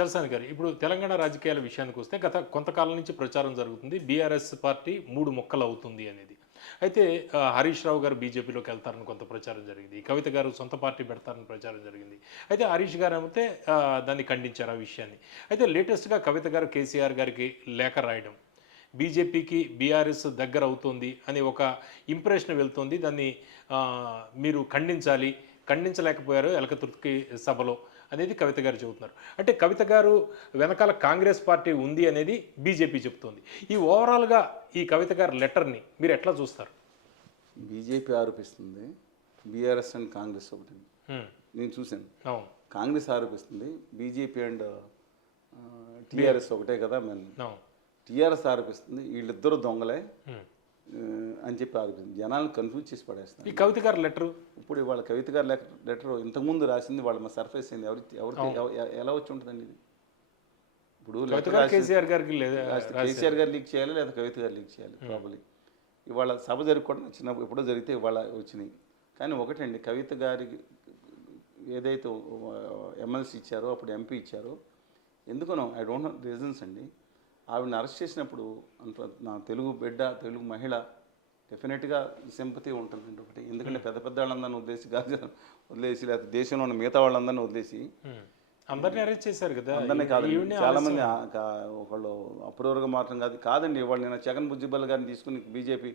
చలసాని గారు ఇప్పుడు తెలంగాణ రాజకీయాల విషయానికి వస్తే గత కొంతకాలం నుంచి ప్రచారం జరుగుతుంది. బీఆర్ఎస్ పార్టీ మూడు మొక్కలు అవుతుంది అనేది. అయితే హరీష్ రావు గారు బీజేపీలోకి వెళ్తారని కొంత ప్రచారం జరిగింది. కవిత గారు సొంత పార్టీ పెడతారని ప్రచారం జరిగింది. అయితే హరీష్ గారు అయితే దాన్ని ఖండించారు ఆ విషయాన్ని. అయితే లేటెస్ట్గా కవిత గారు కేసీఆర్ గారికి లేఖ రాయడం బీజేపీకి బీఆర్ఎస్ దగ్గర అవుతుంది అని ఒక ఇంప్రెషన్ వెళ్తుంది. దాన్ని మీరు ఖండించాలి. ఖండించలేకపోయారు ఎలకతుర్కి సభలో. అనేది కవిత గారు చెబుతున్నారు. అంటే కవిత గారు వెనకాల కాంగ్రెస్ పార్టీ ఉంది అనేది బీజేపీ చెబుతోంది. ఈ ఓవరాల్గా ఈ కవిత గారి లెటర్ని మీరు ఎట్లా చూస్తారు? బీజేపీ ఆరోపిస్తుంది. బీఆర్ఎస్ అండ్ కాంగ్రెస్ ఒకటి. నేను చూశాను. కాంగ్రెస్ ఆరోపిస్తుంది. బీజేపీ అండ్ టీఆర్ఎస్ ఒకటే కదా మేము టీఆర్ఎస్ ఆరోపిస్తుంది. వీళ్ళిద్దరూ దొంగలే. అని చెప్పి ఆరోపిస్తుంది జనాలను కన్ఫ్యూజ్ చేసి పడేస్తారు ఈ కవిత గారి లెటరు? ఇప్పుడు వాళ్ళ కవిత గారి లెటర్ లెటర్ ఇంతకుముందు రాసింది వాళ్ళ మా సర్ఫేస్ అయింది. ఎవరి ఎవరికి ఎలా వచ్చి ఉంటుందండి ఇది? ఇప్పుడు కేసీఆర్ గారికి కేసీఆర్ గారు లీక్ చేయాలి లేదా కవిత గారు లీక్ చేయాలి ప్రాబ్లీ ఇవాళ సభ జరుపుకోవడం చిన్నప్పుడు ఎప్పుడో జరిగితే ఇవాళ వచ్చినాయి. కానీ ఒకటండి కవిత గారికి ఏదైతే ఎమ్మెల్సీ ఇచ్చారో అప్పుడు ఎంపీ ఇచ్చారో ఎందుకనో ఐ డోంట్ నో రీజన్స్ అండి. ఆవిడని అరెస్ట్ చేసినప్పుడు అంత నా తెలుగు బిడ్డ తెలుగు మహిళ డెఫినెట్గా సింపతి ఉంటుందండి ఒకటి. ఎందుకంటే పెద్ద పెద్ద వాళ్ళందరినీ వదిలేసి గాజు వదిలేసి లేకపోతే దేశంలో ఉన్న మిగతా వాళ్ళందరినీ వదిలేసి. అందరినీ అరెస్ట్ చేశారు కదా. అందరినీ కాదు చాలా మంది ఒకళ్ళు అప్రూవర్గా మాత్రం కాదు. కాదండి వాళ్ళు నేను జగన్ బుజ్జిబల్ గారిని తీసుకుని బీజేపీ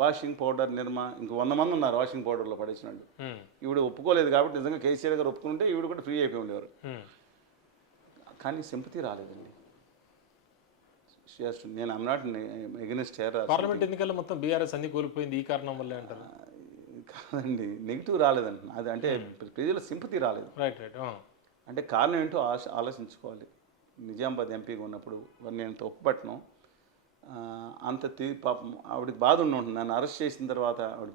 వాషింగ్ పౌడర్ నిర్మా ఇంక వంద మంది ఉన్నారు వాషింగ్ పౌడర్లో పడేసినట్టు. ఈవిడ ఒప్పుకోలేదు కాబట్టి నిజంగా కేసీఆర్ గారు ఒప్పుకుంటే ఈవిడ కూడా ఫ్రీ అయిపోయి ఉండేవారు. కానీ సింపతి రాలేదండి. నేను ఐమ్ నాట్ ఎగనిస్ట్ పార్లమెంట్ ఎన్నికల్లో మొత్తం బీఆర్ఎస్ అన్ని కోల్పోయింది ఈ కారణం వల్లే అంటారు. కాదండి నెగిటివ్ రాలేదండి. అది అంటే ప్రజల సింపతి రాలేదు. రైట్ రైట్ అంటే కారణం ఏంటో ఆలోచించుకోవాలి. నిజామాబాద్ ఎంపీగా ఉన్నప్పుడు మరి నేను తప్పుపట్టను. ఆ, అంత తీ పాపం ఆవిడకి బాధ ఉండి ఉంటుంది. నన్ను అరెస్ట్ చేసిన తర్వాత ఆవిడ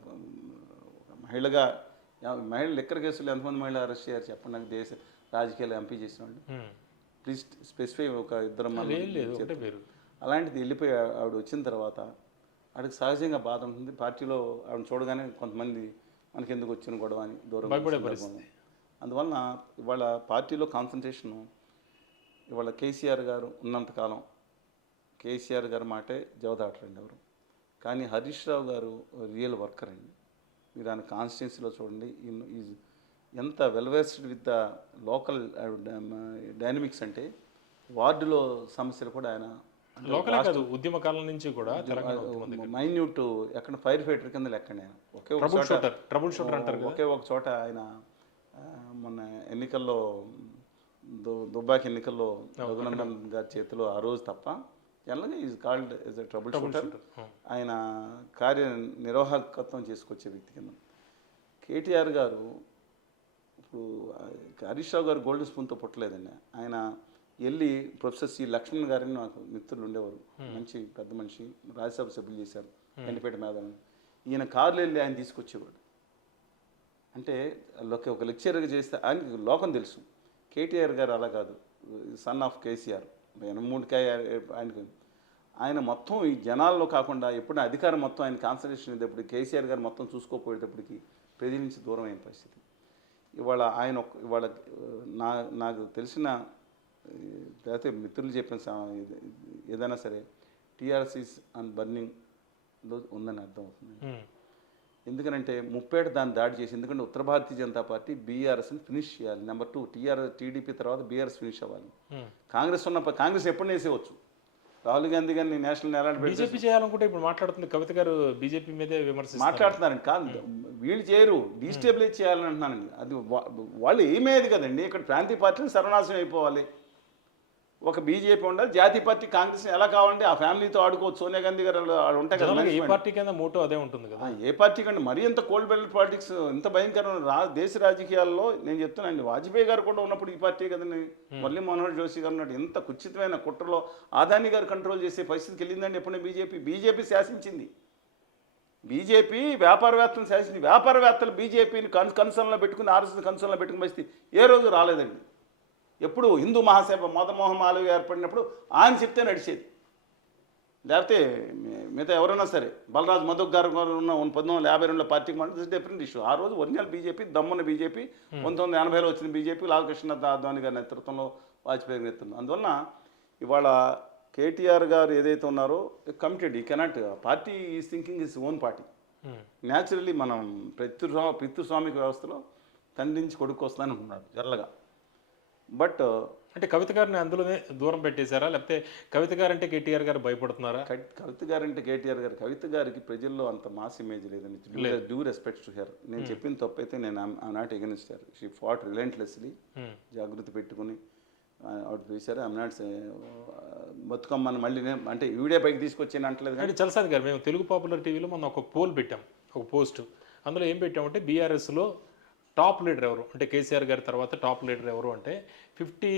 మహిళగా మహిళలు ఎక్కడ కేసులు ఎంతమంది మహిళలు అరెస్ట్ చేయారు చెప్పండి నాకు దేశ రాజకీయాలు ఎంపీ చేసిన వాళ్ళు. ప్లీజ్ స్పెసిఫై ఒక ఇద్దరు అలాంటిది వెళ్ళిపోయి ఆవిడ వచ్చిన తర్వాత ఆవిడకి సహజంగా బాధ ఉంటుంది. పార్టీలో ఆవిడ చూడగానే కొంతమంది మనకి ఎందుకు వచ్చిన గొడవ అని దూరం. అందువలన ఇవాళ పార్టీలో కాన్సన్ట్రేషను ఇవాళ కేసీఆర్ గారు ఉన్నంతకాలం కేసీఆర్ గారి మాటే జవదాటరండి ఎవరు. కానీ హరీష్ రావు గారు రియల్ వర్కర్ అండి. మీరు ఆయన కాన్స్టిట్యున్సీలో చూడండి. ఈజ్ ఎంత well versed with the local dynamics అంటే వార్డులో సమస్యలు కూడా ఆయన లోకలే కాదు ఉద్యమ కాలం నుంచి కూడా తెలంగాణ మైన్యూట్ ఎక్కడ ఫైర్ ఫైటర్ కింద ఆయన. ఒకే ట్రబుల్ షూటర్ ట్రబుల్ షూటర్ అంటారు ఒకే ఒక చోట ఆయన మొన్న ఎన్నికల్లో దు- దుబ్బాకి ఎన్నికల్లో రఘునందన్ గారి చేతిలో ఆ రోజు తప్ప జనరల్గా is called as a trouble shooter ఆయన కార్య నిర్వాహకత్వం చేసుకొచ్చే వ్యక్తి కింద. కేటీఆర్ గారు ఇప్పుడు హరీష్ రావు గారు గోల్డ్ స్పూన్తో పుట్టలేదండి. ఆయన వెళ్ళి ప్రొఫెసర్ సి లక్ష్మణ్ గారిని నాకు మిత్రులు ఉండేవారు. మంచి పెద్ద మనిషి రాజ్యసభ సభ్యులు చేశారు. ఎండిపేట మీద ఈయన కార్లు వెళ్ళి ఆయన తీసుకొచ్చేవాడు. అంటే ఒక ఒక లెక్చరర్గా చేస్తే ఆయనకి లోకం తెలుసు. కేటీఆర్ గారు అలా కాదు. Son of KCR. ఎనమూడికాయ ఆయనకి ఆయన మొత్తం ఈ జనాల్లో కాకుండా ఎప్పుడు అధికారం మొత్తం ఆయన కాన్సన్ట్రేషన్ ఇదేప్పుడు కేసీఆర్ గారు మొత్తం చూసుకోపోయేటప్పటికి ప్రజల నుంచి దూరం అయిన పరిస్థితి. ఇవాళ ఆయన ఇవాళ నా నాకు తెలిసిన లేకపోతే మిత్రులు చెప్పిన ఏదైనా సరే టీఆర్ఎస్ఈస్ అండ్ బర్నింగ్లో ఉందని అర్థం అవుతుంది హ్మ్. ఎందుకంటే ముప్పేట దాన్ని దాడి చేసి ఎందుకంటే ఉత్తర భారతీయ జనతా పార్టీ బీఆర్ఎస్ని ఫినిష్ చేయాలి. నెంబర్ టూ టీఆర్ టీడీపీ తర్వాత బీఆర్ఎస్ ఫినిష్ అవ్వాలి. కాంగ్రెస్ ఉన్న కాంగ్రెస్ ఎప్పుడు వేసేవచ్చు రాహుల్ గాంధీ గారిని నేషనల్ ఎలాంటి బీజేపీ చేయాలనుకుంటే ఇప్పుడు మాట్లాడుతుంది కవిత గారు బీజేపీ మీదే విమర్శిస్తారు మాట్లాడుతున్నారండి. కాదు వీళ్ళు చేయరు. డీస్టేబిలైజ్ చేయాలని అంటున్నానండి. అది వాళ్ళు ఏమేది కదండి? ఇక్కడ ప్రాంతీయ పార్టీలు సర్వనాశనం అయిపోవాలి. ఒక బీజేపీ ఉండాలి జాతీయ పార్టీ కాంగ్రెస్ ఎలా కావాలంటే ఆ ఫ్యామిలీతో ఆడుకోవచ్చు. సోనియా గాంధీ గారు ఉంటాయి కదా ఏ. పార్టీ కింద మోటో అదే ఉంటుంది కదా. ఏ పార్టీ కంటే మరీ ఇంత కోల్డ్ బెల్ట్ పాలిటిక్స్ ఇంత భయంకరమైన రా దేశ రాజకీయాల్లో నేను చెప్తున్నానండి వాజ్పేయి గారు కూడా ఉన్నప్పుడు ఈ పార్టీ కదండి. మురళీ మనోహర్ జోషి గారు ఉన్నట్టు ఎంత కుచితమైన కుట్రలో ఆదాని గారు కంట్రోల్ చేసే పరిస్థితికి వెళ్ళిందండి ఎప్పుడైనా బీజేపీ? బీజేపీ శాసించింది. బీజేపీ వ్యాపారవేత్తలను శాసించింది. వ్యాపారవేత్తలు బీజేపీని కన్ కన్సర్న్లో పెట్టుకుని ఆర్ఎస్ఎస్ కన్సర్న్లో పెట్టుకుని పరిస్థితి ఏ రోజు రాలేదండి. ఎప్పుడు హిందూ మహాసభ మదమోహన్ మాలవ్య ఏర్పడినప్పుడు ఆయన చెప్తే నడిచేది. లేకపోతే మిగతా ఎవరైనా సరే బలరాజ్ మధుక్ గారు ఉన్న పంతొమ్మిది వందల యాభై రెండులో పార్టీకి మన డిఫరెంట్ ఇష్యూ ఆ రోజు ఒరిజినల్ బీజేపీ దమ్మున్న బీజేపీ పంతొమ్మిది వందల ఎనభైలో వచ్చిన బీజేపీ లాలకృష్ణ అద్వాని గారి నేతృత్వంలో వాజ్పేయి నేతృత్వం. అందువలన ఇవాళ కేటీఆర్ గారు ఏదైతే ఉన్నారో కమిటెడ్ ఈ cannot party is thinking his own party um. Naturally మనం పితృస్వా పితృస్వామిక వ్యవస్థలో తండ్రి నుంచి కొడుకు వస్తానని అనుకున్నాడు జరలగా బట్ అంటే కవిత గారిని అందులోనే దూరం పెట్టేశారా? లేకపోతే కవిత గారు అంటే కేటీఆర్ గారు భయపడుతున్నారా? కవిత గారు అంటే కేటీఆర్ గారు కవిత గారికి ప్రజల్లో అంత మాస్ ఇమేజ్ లేదని డ్యూ రెస్పెక్ట్ టు హెర్ నేను చెప్పిన తప్పైతే నేను ఆ not against her she fought relentlessly. Jagruthi పెట్టుకుని అవుట్ వేశారు. ఐమ్ నాట్ బతుకమ్మని మళ్ళీ నేను అంటే ఈవిడే పైకి తీసుకొచ్చాను అంటలేదు కానీ అంటే చలసాని గారు మేము తెలుగు పాపులర్ టీవీలో మనం ఒక పోల్ పెట్టాం ఒక పోస్ట్. అందులో ఏం పెట్టామంటే బీఆర్ఎస్లో టాప్ లీడర్ ఎవరు అంటే కేసీఆర్ గారి తర్వాత టాప్ లీడర్ ఎవరు అంటే ఫిఫ్టీ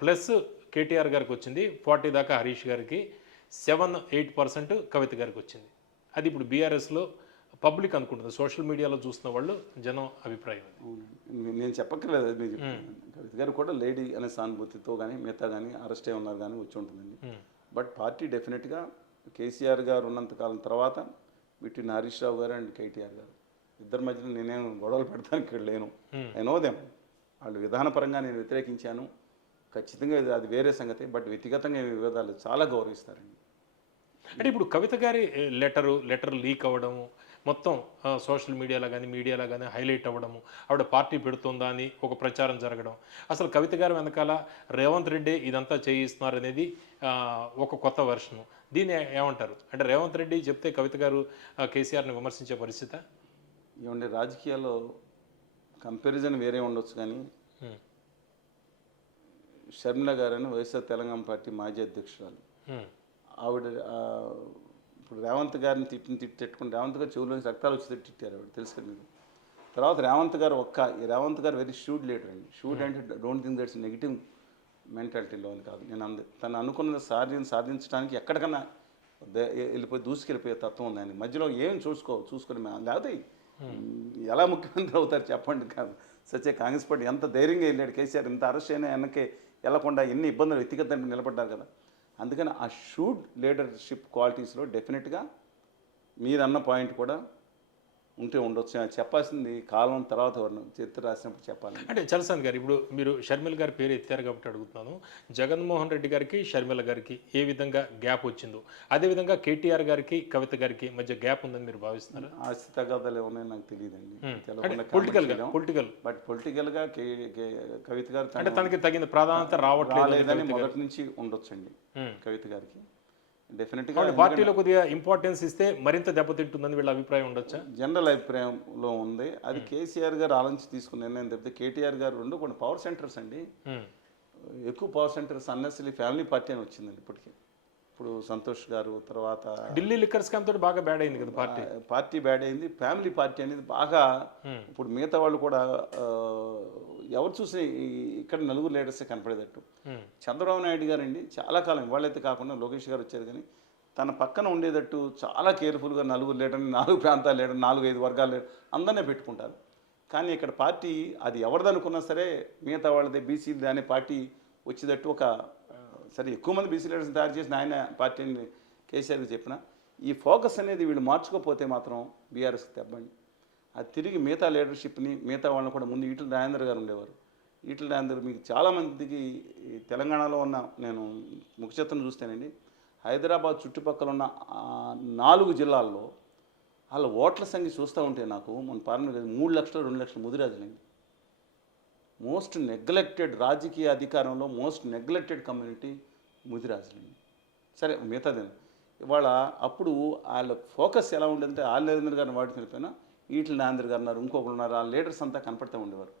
ప్లస్ కేటీఆర్ గారికి వచ్చింది ఫార్టీ దాకా హరీష్ గారికి సెవెన్ ఎయిట్ పర్సెంట్ కవిత గారికి వచ్చింది అది ఇప్పుడు బీఆర్ఎస్లో పబ్లిక్ అనుకుంటుంది సోషల్ మీడియాలో చూస్తున్న వాళ్ళు జనం అభిప్రాయం. నేను చెప్పక్కర్లేదు అది మీరు చెప్పాను. కవిత గారు కూడా లేడీ అనే సానుభూతితో కానీ మిగతా కానీ అరెస్ట్ అయి ఉన్నారు కానీ వచ్చి ఉంటుందండి. బట్ పార్టీ డెఫినెట్గా కేసీఆర్ గారు ఉన్నంత కాలం తర్వాత బిట్వీన్ హరీష్ రావు గారు అండ్ కేటీఆర్ గారు ఇద్దరి మధ్యన నేనేం గొడవలు పెడతానికి ఇక్కడ లేను. ఐ నో దెమ్ వాళ్ళు విధానపరంగా నేను వ్యతిరేకించాను. ఖచ్చితంగా అది వేరే సంగతి బట్ వ్యక్తిగతంగా ఈ వివాదాలు చాలా గౌరవిస్తారండి. అంటే ఇప్పుడు కవిత గారి లెటరు లెటర్ లీక్ అవ్వడము మొత్తం సోషల్ మీడియాలో కానీ మీడియాలో కానీ హైలైట్ అవ్వడము ఆవిడ పార్టీ పెడుతుందా అని ఒక ప్రచారం జరగడం. అసలు కవిత గారి వెనకాల రేవంత్ రెడ్డి ఇదంతా చేయిస్తున్నారు అనేది ఒక కొత్త వెర్షను. దీన్ని ఏమంటారు? అంటే రేవంత్ రెడ్డి చెప్తే కవిత గారు కేసీఆర్ని విమర్శించే పరిస్థితి? ఏమంటే రాజకీయాల్లో కంపారిజన్ వేరే ఉండొచ్చు కానీ షర్మిల గారని వైఎస్ఆర్ తెలంగాణ పార్టీ మాజీ అధ్యక్షురాలు. ఆవిడ ఇప్పుడు రేవంత్ గారిని తిట్టిన తిట్టి తిట్టుకుని రేవంత్ గారు చెవులోంచి రక్తాలు వచ్చి తిట్టారు ఆవిడ తెలుసు కదా మీకు. తర్వాత రేవంత్ గారు ఒక్క ఈ రేవంత్ గారు వెరీ షూడ్ లీడర్ అండి. షూడ్ అంటే డోంట్ థింక్ దట్స్ నెగిటివ్ మెంటాలిటీలో అని కాదు. నేను అంద తను అనుకున్న సాధ్యం సాధించడానికి ఎక్కడికన్నా వెళ్ళిపోయి దూసుకెళ్ళిపోయే తత్వం ఉంది ఆయన మధ్యలో ఏం చూసుకో చూసుకొని లేకపోతే ఎలా ముఖ్యమంత్రి అవుతారు చెప్పండి కాదు. సచ్చే కాంగ్రెస్ పార్టీ ఎంత ధైర్యంగా వెళ్ళాడు కేసీఆర్ ఇంత అరెస్ట్ అయినా వెనకే వెళ్ళకుండా ఎన్ని ఇబ్బందులు వ్యక్తిగతంగా నిలబడ్డారు కదా. అందుకని ఆ షూడ్ లీడర్షిప్ క్వాలిటీస్లో డెఫినెట్గా మీరన్న పాయింట్ కూడా ఉంటే ఉండొచ్చు. చెప్పాల్సింది కాలం తర్వాత వర్ణం చరిత్ర రాసినప్పుడు చెప్పాలి. అంటే చలసాని గారు ఇప్పుడు మీరు షర్మిల గారి పేరు ఎత్తారు కాబట్టి అడుగుతున్నాను. జగన్మోహన్ రెడ్డి గారికి షర్మిల గారికి ఏ విధంగా గ్యాప్ వచ్చిందో అదేవిధంగా కేటీఆర్ గారికి కవిత గారికి మధ్య గ్యాప్ ఉందని మీరు భావిస్తున్నారా? ఆస్తి తగాదాలు ఏమన్నాయో నాకు తెలియదండి పొలిటికల్గా పొలిటికల్ బట్ పొలిటికల్గా కవిత గారు అంటే తనకి తగిన ప్రాధాన్యత రావట్లేదు మొదటి నుంచి ఉండొచ్చండి. కవిత గారికి. డెఫినెట్గా పార్టీలో కొద్దిగా ఇంపార్టెన్స్ ఇస్తే మరింత దెబ్బతింటుందని వీళ్ళ అభిప్రాయం ఉండొచ్చా? జనరల్ అభిప్రాయంలో ఉంది. అది కేసీఆర్ గారు ఆలోచించి తీసుకున్న నిర్ణయం తప్పితే కేటీఆర్ గారు రెండు కొన్ని పవర్ సెంటర్స్ అండి. ఎక్కువ power centres unnecessary family party అని వచ్చిందండి ఇప్పటికీ. ఇప్పుడు సంతోష్ గారు తర్వాత ఢిల్లీ లిక్కర్ స్కామ్ తోటి బాగా బ్యాడ్ అయింది కదా పార్టీ. పార్టీ బ్యాడ్ అయింది. ఫ్యామిలీ పార్టీ అనేది బాగా ఇప్పుడు మిగతా వాళ్ళు కూడా ఎవరు చూసి ఇక్కడ నలుగురు లీడర్సే కనపడేటట్టు. ఉమ్. చంద్రబాబు నాయుడు గారండి చాలా కాలం వాళ్ళైతే కాకుండా లోకేష్ గారు వచ్చారు కానీ తన పక్కన ఉండేటట్టు చాలా కేర్ఫుల్గా నలుగురు లీడర్ని నాలుగు ప్రాంతాల లీడర్ నాలుగు ఐదు వర్గాల లీడర్ అందరినీ పెట్టుకుంటారు. కానీ ఇక్కడ పార్టీ అది ఎవరిదనుకున్నా సరే మిగతా వాళ్ళది బీసీది అనే పార్టీ వచ్చేటట్టు ఒక సరే ఎక్కువ మంది బీసీ లీడర్స్ తయారు చేసిన ఆయన పార్టీని కేసీఆర్కి చెప్పిన ఈ ఫోకస్ అనేది వీళ్ళు మార్చుకోపోతే మాత్రం బీఆర్ఎస్కి తెబ్బండి అది తిరిగి మిగతా లీడర్షిప్ని మిగతా వాళ్ళని కూడా ముందు ఈటల రాజేంద్ర గారు ఉండేవారు. ఈటల రాజేందర్ మీకు చాలామందికి తెలంగాణలో ఉన్న నేను ముఖచిత్రం చూస్తేనండి. హైదరాబాద్ చుట్టుపక్కల ఉన్న నాలుగు జిల్లాల్లో వాళ్ళ ఓట్ల సంఖ్య చూస్తూ ఉంటే నాకు మన పార్లమెంట్ గది మూడు లక్షలు రెండు లక్షలు ముదిరాజులండి మోస్ట్ నెగ్లెక్టెడ్ రాజకీయ అధికారంలో మోస్ట్ నెగ్లెక్టెడ్ కమ్యూనిటీ ముదిరాజులండి. సరే మిగతాది. ఇవాళ అప్పుడు వాళ్ళ ఫోకస్ ఎలా ఉండేదంటే ఆ నరేంద్ర గారిని వాడికి వెళ్ళిపోయినా ఈటల నాంద్ర గారు ఉన్నారు ఇంకొకరు ఉన్నారు ఆ లీడర్స్ అంతా కనపడుతూ ఉండేవారు.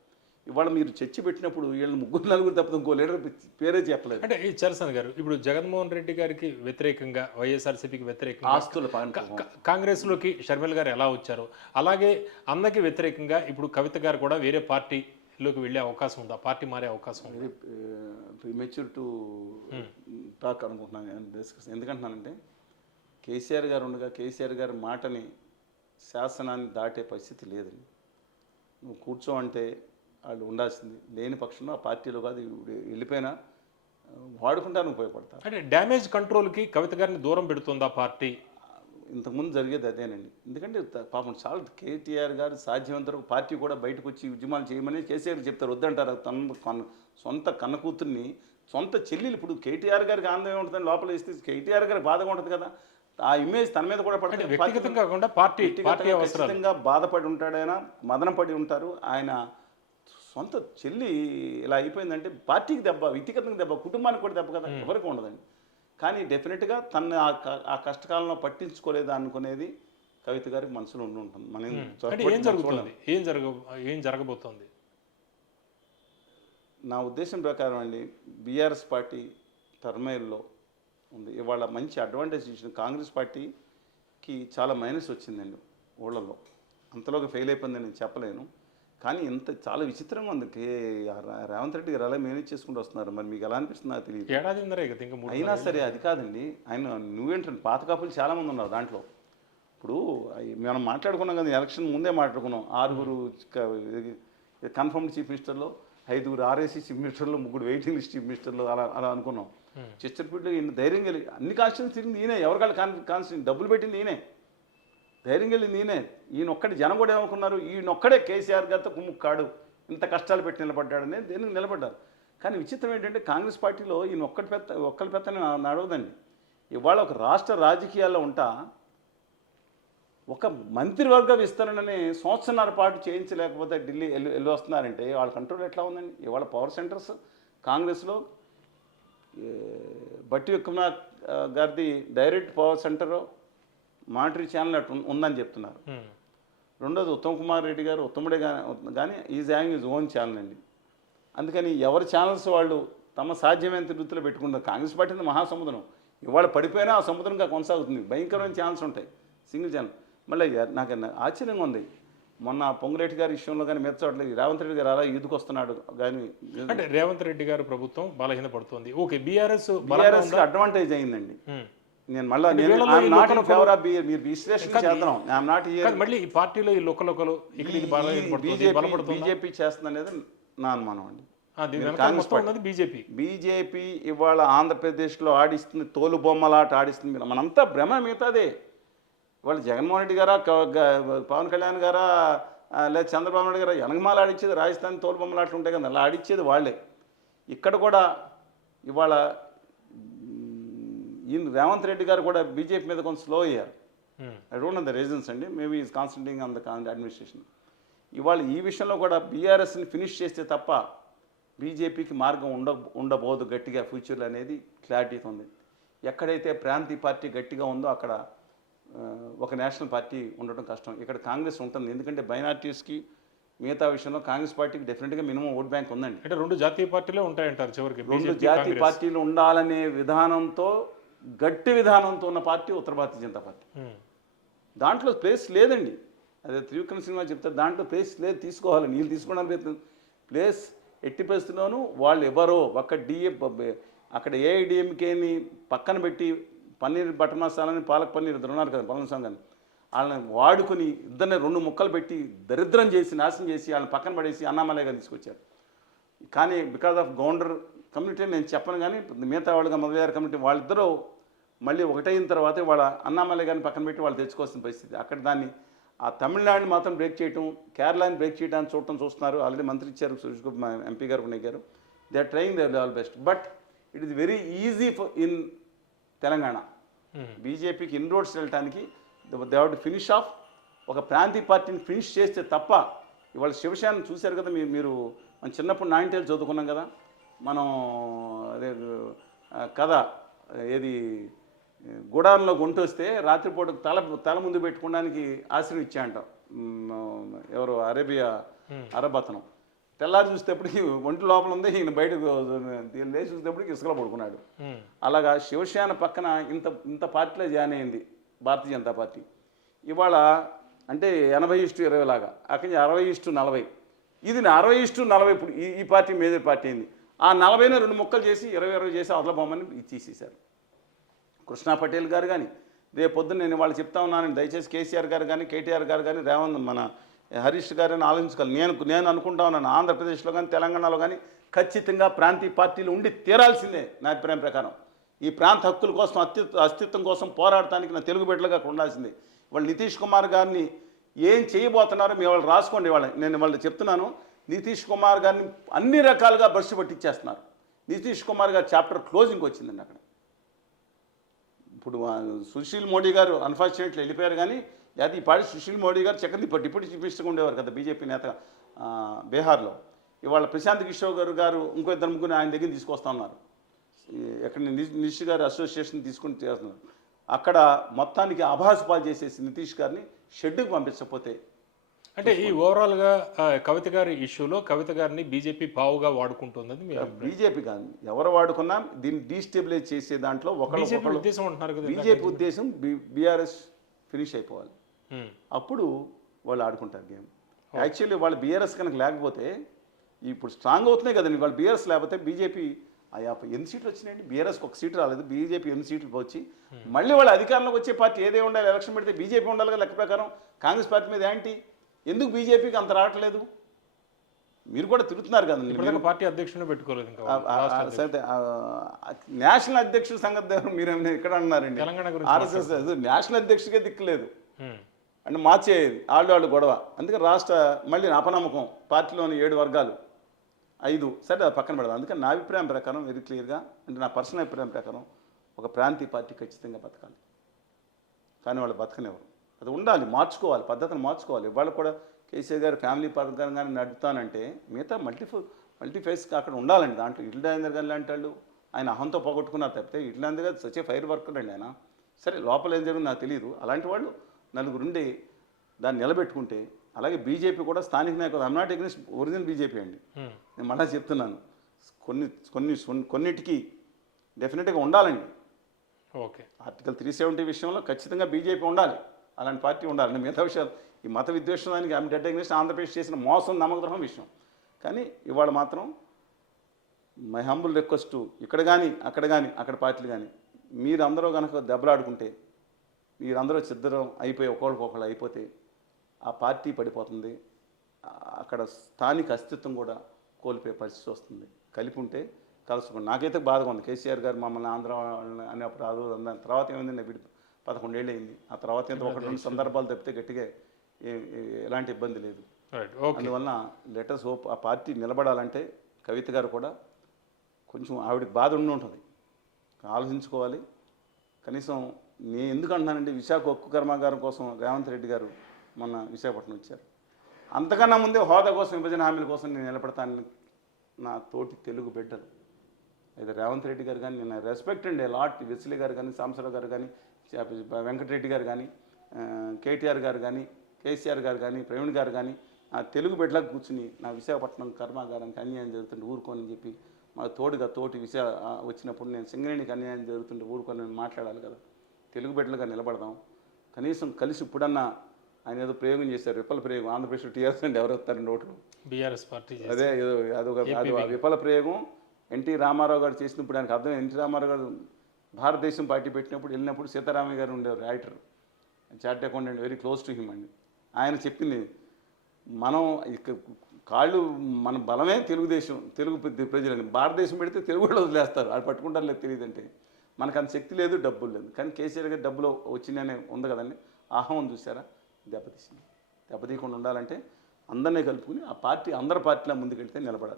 ఇవాళ మీరు చర్చ పెట్టినప్పుడు వీళ్ళని ముగ్గురు నలుగురు తప్ప ఇంకో లీడర్ పేరే చెప్పలేదు. అంటే ఈ చరసన్ గారు ఇప్పుడు జగన్మోహన్ రెడ్డి గారికి వ్యతిరేకంగా వైఎస్ఆర్సీపీకి వ్యతిరేకంగా ఆస్తుల కాంగ్రెస్లోకి షర్మిల గారు ఎలా వచ్చారో? అలాగే అన్నకి వ్యతిరేకంగా ఇప్పుడు కవిత గారు కూడా వేరే పార్టీలోకి వెళ్ళే అవకాశం ఉందా పార్టీ మారే అవకాశం ఉంది. ప్రిమెచ్యూర్ టు టాక్ అనుకుంటున్నాను డిస్కస్ ఎందుకంటున్నానంటే కేసీఆర్ గారు ఉండగా కేసీఆర్ గారి మాటని శాసనాన్ని దాటే పరిస్థితి లేదండి. నువ్వు కూర్చో అంటే వాళ్ళు ఉండాల్సింది. లేని పక్షంలో ఆ పార్టీలో కాదు వెళ్ళిపోయినా ఆ, వాడుకుంటానికి ఉపయోగపడతారు. అంటే డ్యామేజ్ కంట్రోల్కి కవిత గారిని దూరం పెడుతుందా పార్టీ? ఇంతకుముందు జరిగేది అదేనండి. ఎందుకంటే పాపం చాలా కేటీఆర్ గారు సాధ్యమైనంత వరకు పార్టీ కూడా బయటకు వచ్చి ఉద్యమాలు చేయమని కేసీఆర్ చెప్తారు. వద్దంటారు. తన కన్ సొంత కన్న కూతుర్ని సొంత చెల్లెలు ఇప్పుడు కేటీఆర్ గారికి ఆనందం ఉంటుంది లోపల ఇస్తే కేటీఆర్ గారికి బాధగా ఉంటుంది కదా. ఆ ఇమేజ్ తన మీద కూడా పడుతుంది. కాకుండా పార్టీ ఖచ్చితంగా బాధపడి ఉంటాడు ఆయన మదనపడి ఉంటారు. ఆయన సొంత చెల్లి ఇలా అయిపోయిందంటే పార్టీకి దెబ్బ వ్యక్తిగతంగా దెబ్బ కుటుంబానికి కూడా దెబ్బ కదా. ఎవరికి ఉండదండి. కానీ డెఫినెట్గా తను ఆ కష్టకాలంలో పట్టించుకోలేదు అనుకునేది కవిత గారికి మనసులో ఉండి ఉంటుంది. మనం ఏం అంటే. జరుగుతుంది? ఏం జరగ ఏం జరగబోతోంది? నా ఉద్దేశం ప్రకారం అండి బీఆర్ఎస్ పార్టీ టర్మైల్లో ఉంది. ఇవాళ మంచి అడ్వాంటేజ్ ఇచ్చిన కాంగ్రెస్ పార్టీకి చాలా మైనస్ వచ్చిందండి ఊళ్ళలో. అంతలోకి ఫెయిల్ అయిపోయిందని నేను చెప్పలేను. కానీ ఇంత చాలా విచిత్రంగా ఉంది. కే రా- రేవంత్ రెడ్డి గారు అలా మేనేజ్ చేసుకుంటూ వస్తున్నారు. మరి మీకు ఎలా అనిపిస్తుంది తెలియదు. మూడు అయినా సరే అది కాదండి. ఆయన నువ్వేంటంటే పాత కాపులు చాలామంది ఉన్నారు దాంట్లో. ఇప్పుడు మనం మాట్లాడుకున్నాం కదా ఎలక్షన్ ముందే మాట్లాడుకున్నాం. ఆరుగురు కన్ఫర్మ్డ్ చీఫ్ మినిస్టర్లో ఐదుగురు ఆర్ఏసీ చీఫ్ మినిస్టర్లు ముగ్గురు వెయిటింగ్ లిస్ట్ చీఫ్ మినిస్టర్లు అలా అలా అనుకున్నాం. చిచ్చర్పీట్లో ఈయన ధైర్యం కలిగి అన్ని కాన్స్టిట్యూన్స్ తిరిగింది ఈయనే. ఎవరికాళ్ళు కాన్ కాన్స్టిట్యూన్ డబ్బులు పెట్టింది ఈయనే. ధైర్యం నేనే. ఈయనే ఈయన జనం కూడా ఏమనుకున్నారు? ఈయన ఒక్కడే కేసీఆర్ గారితో కుమ్ముక్కాడు. ఇంత కష్టాలు పెట్టి నిలబడ్డాడని దేనికి నిలబడ్డారు? కానీ విచిత్రం ఏంటంటే కాంగ్రెస్ పార్టీలో ఈయన ఒక్కటి పెద్ద ఒక్కరి పెద్ద నడవదండి. ఇవాళ ఒక రాష్ట్ర రాజకీయాల్లో ఉంటా ఒక మంత్రివర్గ విస్తరణని సంవత్సరాల పాటు చేయించలేకపోతే ఢిల్లీ వెళ్ళి వెళ్ళి వస్తున్నారంటే వాళ్ళ కంట్రోల్ ఎట్లా ఉందండి? ఇవాళ పవర్ సెంటర్స్ కాంగ్రెస్లో బట్టి విక్రమనాథ్ గారిది direct power centre monetary channel అటు ఉందని చెప్తున్నారు. రెండోది ఉత్తమ్ కుమార్ రెడ్డి గారు ఉత్తముడే కానీ కానీ is hang is own channel అండి. అందుకని ఎవరి ఛానల్స్ వాళ్ళు తమ సాధ్యమైన వృత్తిలో పెట్టుకుంటారు కాంగ్రెస్ పార్టీ మహాసముద్రం ఇవాళ పడిపోయినా ఆ సముద్రంగా కొనసాగుతుంది. భయంకరమైన ఛానల్స్ ఉంటాయి సింగిల్ ఛానల్. మళ్ళీ నాకు ఆశ్చర్యంగా ఉంది. మొన్న పొంగులేటి గారి విషయంలో కానీ ఈ రేవంత్ రెడ్డి గారు అలా ఈదుకొస్తున్నాడు కానీ అంటే రేవంత్ రెడ్డి గారి ప్రభుత్వం బలహీన పడుతోంది ఓకే బీఆర్ఎస్ బీఆర్ఎస్ అడ్వాంటేజ్ అయిందండి. నేను మళ్ళీ నేను వీళ్ళలో ఈ not in local favour of మీరు విశ్లేషణ చేద్దాం. ఐఎమ్ నాట్ మళ్ళీ ఈ పార్టీలో ఈ ఇక్కడ పడుతుంది బీజేపీ చేస్తుంది అనేది నా అనుమానం అండి. బీజేపీ బీజేపీ ఇవాళ ఆంధ్రప్రదేశ్లో ఆడిస్తుంది తోలు బొమ్మలాట ఆడిస్తుంది మనంతా భ్రమ మిగతాదే. ఇవాళ జగన్మోహన్ రెడ్డి గారా పవన్ కళ్యాణ్ గారా లేదా చంద్రబాబు నాయుడు గారా వెనకమాల ఆడిచ్చేది రాజస్థాన్ తోలు బొమ్మలాట్లు ఉంటాయి కదా అలా ఆడిచ్చేది వాళ్ళే. ఇక్కడ కూడా ఇవాళ ఈయన రేవంత్ రెడ్డి గారు కూడా బీజేపీ మీద కొంచెం స్లో అయ్యారు. I don't know the reasons అండి. Maybe is concentrating on the administration ఇవాళ ఈ విషయంలో కూడా బీఆర్ఎస్ని ఫినిష్ చేస్తే తప్ప బీజేపీకి మార్గం ఉండ ఉండబోదు గట్టిగా ఫ్యూచర్లో అనేది క్లారిటీతో ఉంది. ఎక్కడైతే ప్రాంతీయ పార్టీ గట్టిగా ఉందో అక్కడ ఒక నేషనల్ పార్టీ ఉండటం కష్టం. ఇక్కడ కాంగ్రెస్ ఉంటుంది. ఎందుకంటే మైనార్టీస్కి మిగతా విషయంలో కాంగ్రెస్ పార్టీకి డెఫినెట్గా మినిమం ఓట్ బ్యాంక్ ఉందండి. అంటే రెండు జాతీయ పార్టీలే ఉంటాయంటారు చివరికి రెండు జాతీయ పార్టీలు ఉండాలనే విధానంతో గట్టి విధానంతో ఉన్న పార్టీ ఉత్తర భారతీయ జనతా పార్టీ. దాంట్లో ప్లేస్ లేదండి. అదే త్రివిక్రమ సినిమా చెప్తారు దాంట్లో ప్లేస్ లేదు తీసుకోవాలి నీళ్ళు తీసుకోవడానికి ప్లేస్ ఎట్టి పరిస్థితుల్లోనూ వాళ్ళు ఎవరో ఒక్క డిఏ అక్కడ ఏఐడిఎంకేని పక్కన పెట్టి పన్నీర్ బటర్ మసాలాని పాలక్ పన్నీర్ ఇద్దరు ఉన్నారు కదా పవన్ గారిని వాళ్ళని వాడుకుని ఇద్దరిని రెండు ముక్కలు పెట్టి దరిద్రం చేసి నాశనం చేసి వాళ్ళని పక్కన పడేసి అన్నామలైగా తీసుకొచ్చారు. కానీ బికాజ్ ఆఫ్ గౌండర్ కమ్యూనిటీ నేను చెప్పను కానీ మిగతా వాళ్ళుగా మొదలయ్యారు కమ్యూనిటీ వాళ్ళిద్దరూ మళ్ళీ ఒకటైన తర్వాత వాళ్ళ అన్నామలై గారిని పక్కన పెట్టి వాళ్ళు తెచ్చుకోవాల్సిన పరిస్థితి. అక్కడ దాన్ని ఆ తమిళనాడుని మాత్రం బ్రేక్ చేయటం కేరళని బ్రేక్ చేయడానికి చూడటం చూస్తున్నారు. ఆల్రెడీ మంత్రి ఇచ్చారు సురేష్ గోపి మా ఎంపీ గారు కూడా గారు they are trying they all best but it is very easy for in Telangana. బీజేపీకి ఇన్ రోడ్స్ వెళ్ళటానికి they have to finish off ఒక ప్రాంతీయ పార్టీని ఫినిష్ చేస్తే తప్ప ఇవాళ శివసేన చూశారు కదా మీరు మనం చిన్నప్పుడు నాయనటేలు చదువుకున్నాం కదా. మనం అదే కథ ఏది గుడారంలో గుంట వస్తే రాత్రిపూట తల తల ముందు పెట్టుకోవడానికి ఆశ్రయం ఇచ్చా అంట ఎవరు? అరేబియా అరబ్ అతను తెల్లారి చూసేటప్పటికి ఒంటి లోపల ఉంది ఈయన బయటకు లేచి చూసేటప్పటికి ఇసుకలో పడుకున్నాడు. అలాగా శివసేన పక్కన ఇంత ఇంత పార్టీలో జాయిన్ అయింది భారతీయ జనతా పార్టీ. ఇవాళ అంటే ఎనభై ఇష్టు ఇరవై లాగా అక్కడి నుంచి అరవై ఇష్టు నలభై. ఇది అరవై ఇష్టు నలభై ఇప్పుడు ఈ ఈ పార్టీ మేజర్ పార్టీ అయింది. ఆ నలభైనే రెండు ముక్కలు చేసి ఇరవై ఇరవై చేసి అవతల బొమ్మని ఇచ్చేసేసారు కృష్ణా పటేల్ గారు కానీ రేపు పొద్దున్న నేను వాళ్ళు చెప్తా ఉన్నాను దయచేసి కేసీఆర్ గారు కానీ కేటీఆర్ గారు కానీ రేవంత్ మన హరీష్ గారిని ఆలోచించుకోవాలి. నేను నేను అనుకుంటా ఉన్నాను ఆంధ్రప్రదేశ్లో కానీ తెలంగాణలో కానీ ఖచ్చితంగా ప్రాంతీయ పార్టీలు ఉండి తీరాల్సిందే నా అభిప్రాయం ప్రకారం. ఈ ప్రాంత హక్కుల కోసం అత్యు అస్తిత్వం కోసం పోరాడటానికి నా తెలుగు బిడ్డలుగా ఉండాల్సిందే. వాళ్ళు నితీష్ కుమార్ గారిని ఏం చేయబోతున్నారో మీ వాళ్ళు రాసుకోండి వాళ్ళ నేను వాళ్ళు చెప్తున్నాను నితీష్ కుమార్ గారిని అన్ని రకాలుగా బస్సు పట్టించేస్తున్నారు. నితీష్ కుమార్ గారు చాప్టర్ క్లోజింగ్ వచ్చిందండి అక్కడ. ఇప్పుడు సుశీల్ మోడీ గారు అన్ఫార్చునేట్లీ వెళ్ళిపోయారు కానీ అది ఈ పాడి సుశీల్ మోడీ గారు చక్కని ఇప్పుడు డిప్యూటీ చీఫ్ మినిస్టర్గా ఉండేవారు కదా బీజేపీ నేత బీహార్లో. ఇవాళ ప్రశాంత్ కిషోర్ గారు గారు ఇంకో ఇద్దరు ముగ్గురు ఆయన దగ్గర తీసుకొస్తా ఉన్నారు. ఎక్కడ నిష్ గారు అసోసియేషన్ తీసుకుని చేస్తున్నారు. అక్కడ మొత్తానికి ఆభాస్ పాలు చేసేసి నితీష్ గారిని షెడ్యూకి పంపించకపోతే అంటే ఈ ఓవరాల్గా కవిత గారి ఇష్యూలో కవిత గారిని బీజేపీ పావుగా అభిప్రాయం. బీజేపీ కాదు. ఎవరు వాడుకున్నా దీన్ని డీస్టెబిలైజ్ చేసే దాంట్లో ఒకళ్ళు ఒకళ్ళు ఉద్దేశం అంటున్నారు కదా బీజేపీ ఉద్దేశం బీఆర్ఎస్ ఫినిష్ అయిపోవాలి. అప్పుడు వాళ్ళు ఆడుకుంటారు గేమ్. యాక్చువల్లీ వాళ్ళు బీఆర్ఎస్ కనుక లేకపోతే ఇప్పుడు స్ట్రాంగ్ అవుతున్నాయి కదండి వాళ్ళు బీఆర్ఎస్ లేకపోతే బీజేపీ అయ్యా ఎన్ని సీట్లు వచ్చినాయండి? బీఆర్ఎస్కి ఒక సీటు రాలేదు బీజేపీ ఎన్ని సీట్లు వచ్చి మళ్ళీ వాళ్ళు అధికారంలోకి వచ్చే పార్టీ ఏదే ఉండాలి ఎలక్షన్ పెడితే బీజేపీ ఉండాలి కదా లెక్క ప్రకారం కాంగ్రెస్ పార్టీ మీద ఏంటి ఎందుకు బీజేపీకి అంత రావట్లేదు? మీరు కూడా తిరుగుతున్నారు కదండి ఇప్పటిదాకా పార్టీ అధ్యక్షుడిని పెట్టుకోలేదు నేషనల్ అధ్యక్షుడు సంగతి మీరు ఇక్కడ అన్నారండి. ఆర్ఎస్ఎస్ నేషనల్ అధ్యక్షుడికే దిక్కులేదు. అంటే మార్చేది ఆళ్ళు వాళ్ళు గొడవ. అందుకే రాష్ట్ర మళ్ళీ అపనమ్మకం పార్టీలోని ఏడు వర్గాలు ఐదు. సరే అది పక్కన పెడదాం. అందుకని నా అభిప్రాయం ప్రకారం వెరీ క్లియర్గా అంటే నా పర్సనల్ అభిప్రాయం ప్రకారం ఒక ప్రాంతీయ పార్టీ ఖచ్చితంగా బతకాలి. కానీ వాళ్ళు బతకనివ్వరు. అది ఉండాలి మార్చుకోవాలి పద్ధతిని మార్చుకోవాలి. ఇవాళ కూడా కేసీఆర్ గారు ఫ్యామిలీ పరంగానే నడుపుతానంటే మిగతా మల్టీ మల్టీ ఫేస్ అక్కడ ఉండాలండి. దాంట్లో ఇట్లా రాజేందర్ గారు లాంటి వాళ్ళు ఆయన అహంతో పోగొట్టుకున్నారు తప్పితే ఇట్లా గారు సచే ఫైర్ వర్కర్ అండి ఆయన. సరే లోపల ఏం జరిగిందో నాకు తెలియదు అలాంటి వాళ్ళు నలుగురుండి దాన్ని నిలబెట్టుకుంటే అలాగే బీజేపీ కూడా స్థానిక నాయకులు I'm not against original BJP అండి. ఉమ్. నేను మళ్ళా చెప్తున్నాను. కొన్ని కొన్ని కొన్నిటికి డెఫినెట్గా ఉండాలండి. ఓకే. ఆర్టికల్ త్రీ సెవెంటీ విషయంలో ఖచ్చితంగా బీజేపీ ఉండాలి. అలాంటి పార్టీ ఉండాలి. మిగతా విషయాలు ఈ మత విద్వేషానికి ఆమె డెడ్ అగ్నిస్ట్ ఆంధ్రప్రదేశ్ చేసిన మోసం నమ్మకద్రోహం విషయం. కానీ ఇవాళ మాత్రం మై హంబుల్ రిక్వెస్ట్ ఇక్కడ కానీ అక్కడ కానీ అక్కడ పార్టీలు కానీ మీరందరూ కనుక దెబ్బలాడుకుంటే మీరందరూ చిద్దరం అయిపోయి ఒకళ్ళకొకళ్ళు అయిపోతే ఆ పార్టీ పడిపోతుంది. అక్కడ స్థానిక అస్తిత్వం కూడా కోల్పోయే పరిస్థితి వస్తుంది. కలిపి ఉంటే కలుసుకోండి నాకైతే బాధగా ఉంది. కేసీఆర్ గారు మమ్మల్ని ఆంధ్ర వాళ్ళని అనేప్పుడు ఆ రోజు తర్వాత ఏమైంది పదకొండేళ్ళు అయింది ఆ తర్వాత ఏంటో ఒకటి రెండు సందర్భాలు తప్పితే గట్టిగా ఎలాంటి ఇబ్బంది లేదు. అందువలన లెటర్స్ హోప్ ఆ పార్టీ నిలబడాలంటే కవిత గారు కూడా కొంచెం ఆవిడకి బాధ ఉండి ఉంటుంది. ఆలోచించుకోవాలి. కనీసం నేను ఎందుకు అంటున్నానంటే విశాఖ ఉక్కు కర్మాగారం కోసం రేవంత్ రెడ్డి గారు మొన్న విశాఖపట్నం వచ్చారు. అంతకన్నా ముందే హోదా కోసం విభజన హామీల కోసం నేను నిలబడతానని నా తోటి తెలుగు బిడ్డలు. అయితే రేవంత్ రెడ్డి గారు కానీ నేను రెస్పెక్ట్ అండి. లాట్ వెస్లీ గారు కానీ సాంసరావు గారు కానీ వెంకటరెడ్డి గారు కానీ ఆ, కేటీఆర్ గారు కానీ కేసీఆర్ గారు కానీ ప్రవీణ్ గారు కానీ నా తెలుగు బిడ్డలకు కూర్చుని నా విశాఖపట్నం కర్మాగారానికి అన్యాయం జరుగుతుంటే ఊరుకోని చెప్పి మా తోడుగా తోటి ఆ, వచ్చినప్పుడు నేను సింగరేణికి అన్యాయం జరుగుతుంటే ఊరుకొని నేను మాట్లాడాలి కదా. తెలుగు బిడ్డలుగా నిలబడదాం. కనీసం కలిసి ఇప్పుడన్నా ఆయన ఏదో ప్రయోగం చేశారు. విఫల ప్రయోగం. ఆంధ్రప్రదేశ్ టీఆర్ఎస్ అంటే ఎవరు వస్తారు నోట్లు? బీఆర్ఎస్ పార్టీ అదే ఏదో అదొక అది ఆ విఫల ప్రయోగం. ఎన్టీ రామారావు గారు చేసినప్పుడు ఆయనకు అర్థం ఎన్టీ రామారావు గారు భారతదేశం పార్టీ పెట్టినప్పుడు వెళ్ళినప్పుడు సీతారామయ్య గారు ఉండేవారు writer chart accountant very close to him అండి. ఆయన చెప్పింది మనం ఇక కాళ్ళు మన బలమే తెలుగుదేశం తెలుగు ప్ర- ప్రజలని భారతదేశం పెడితే తెలుగు వాళ్ళు వదిలేస్తారు. వాళ్ళు పట్టుకుంటారు లేదు తెలియదంటే మనకు అంత శక్తి లేదు డబ్బులు లేదు. కానీ కేసీఆర్ గారు డబ్బులు వచ్చిందనే ఉంది కదండి. ఆహ్వానం చూసారా దెబ్బతీసింది. దెబ్బతీయకుండా ఉండాలంటే అందరినీ కలుపుకుని ఆ పార్టీ అందరి పార్టీలో ముందుకెళ్తే నిలబడ